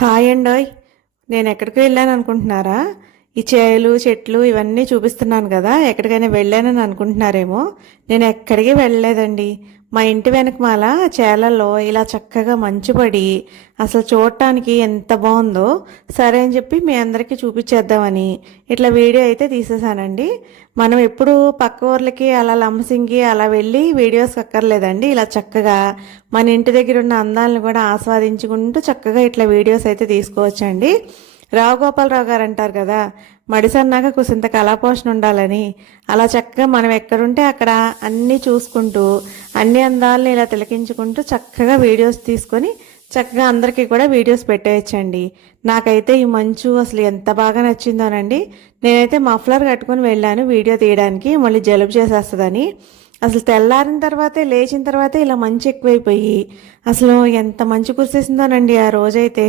Hi అండోయ్. నేను ఎక్కడికి వెళ్ళాను అనుకుంటున్నారా? ఈ చేలు చెట్లు ఇవన్నీ చూపిస్తున్నాను కదా, ఎక్కడికైనా వెళ్ళానని అనుకుంటున్నారేమో. నేను ఎక్కడికి వెళ్ళలేదండి. మా ఇంటి వెనకమాల చేలల్లో ఇలా చక్కగా మంచు పడి అసలు చూడటానికి ఎంత బాగుందో, సరే అని చెప్పి మీ అందరికీ చూపించేద్దామని ఇట్లా వీడియో అయితే తీసేసానండి. మనం ఎప్పుడు పక్క ఊర్లకి అలా లంబసింగి అలా వెళ్ళి వీడియోస్ అక్కర్లేదండి. ఇలా చక్కగా మన ఇంటి దగ్గర ఉన్న అందాలను కూడా ఆస్వాదించుకుంటూ చక్కగా ఇట్లా వీడియోస్ అయితే తీసుకోవచ్చండి. రావు గోపాలరావు గారు అంటారు కదా, మడిసన్నాక కుసింత కళాపోషణ ఉండాలని. అలా చక్కగా మనం ఎక్కడుంటే అక్కడ అన్నీ చూసుకుంటూ అన్ని అందాలను ఇలా తిలకించుకుంటూ చక్కగా వీడియోస్ తీసుకొని చక్కగా అందరికీ కూడా వీడియోస్ పెట్టేయచ్చండి. నాకైతే ఈ మంచు అసలు ఎంత బాగా నచ్చిందోనండి. నేనైతే మఫ్లర్ కట్టుకుని వెళ్ళాను వీడియో తీయడానికి, మళ్ళీ జలుబు చేసేస్తుందని. అసలు తెల్లారిన తర్వాతే లేచిన తర్వాతే ఇలా మంచు ఎక్కువైపోయి అసలు ఎంత మంచు కురిసేసిందోనండి ఆ రోజైతే.